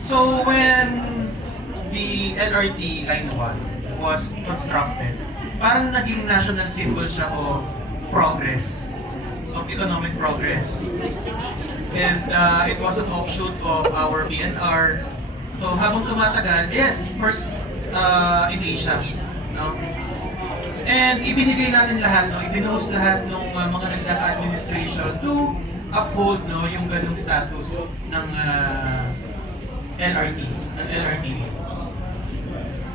So when the LRT Line 1 was constructed, parang naging national symbol siya of progress, of economic progress. And it was an offshoot of our PNR. So habang tumatagal, yes, first in Asia. No? And ibinigay natin lahat, no? Ibinuhos lahat ng mga nagdaang administration to uphold yung ganung status ng LRT,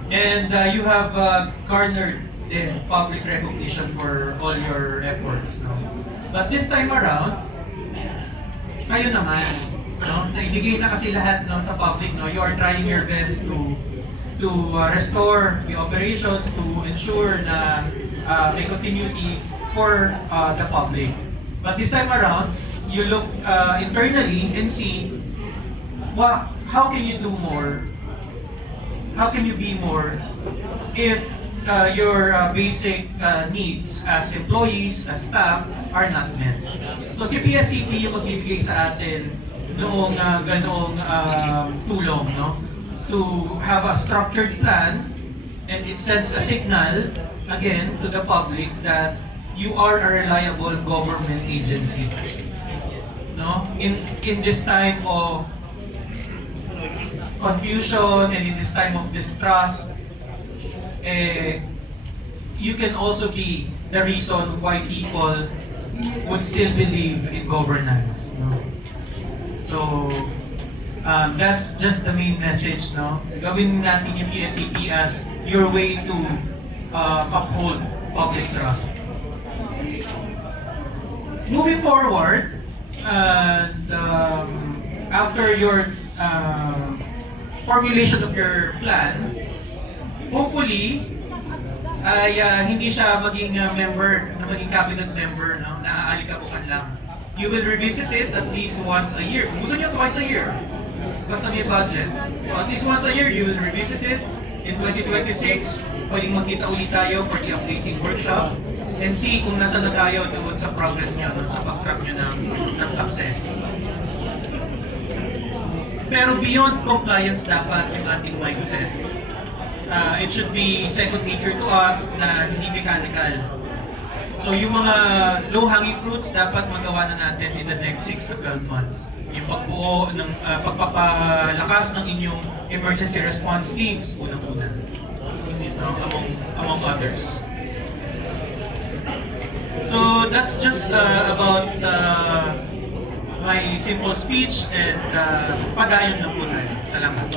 And you have garnered public recognition for all your efforts, no? But this time around, kayo naman, no? Naibigay na kasi lahat, no, sa public, no? You are trying your best to restore the operations, to ensure na may continuity for the public. But this time around, you look internally and see, well, how can you do more? How can you be more if your basic needs as employees, as staff, are not met? So si PSCP yung magbibigay sa atin noong ganoong tulong, no? To have a structured plan, and it sends a signal again to the public that you are a reliable government agency. No? In this time of confusion and in this time of distrust, you can also be the reason why people would still believe in governance. No? So that's just the main message. No? Gawin natin yung PSCP as your way to uphold public trust. Moving forward, and after your formulation of your plan, hopefully ay hindi siya maging member, na maging cabinet member, no, na aalikabukan lang. You will revisit it at least once a year. Kung gusto niyo twice a year, basta may budget. So at least once a year, you will revisit it. In 2026, pwedeng magkita ulit tayo for the updating workshop and see kung nasa na tayo doon sa progress niyo, doon sa pag-track niyo ng success. Pero beyond compliance dapat yung ating mindset. It should be second nature to us na hindi mechanical. So yung mga low-hanging fruits dapat magawa na natin in the next 6 to 12 months. Yung pagbuo ng pagpapalakas ng inyong emergency response teams, unang-una, among others. So that's just about my simple speech, and padayon na po tayo. Salamat.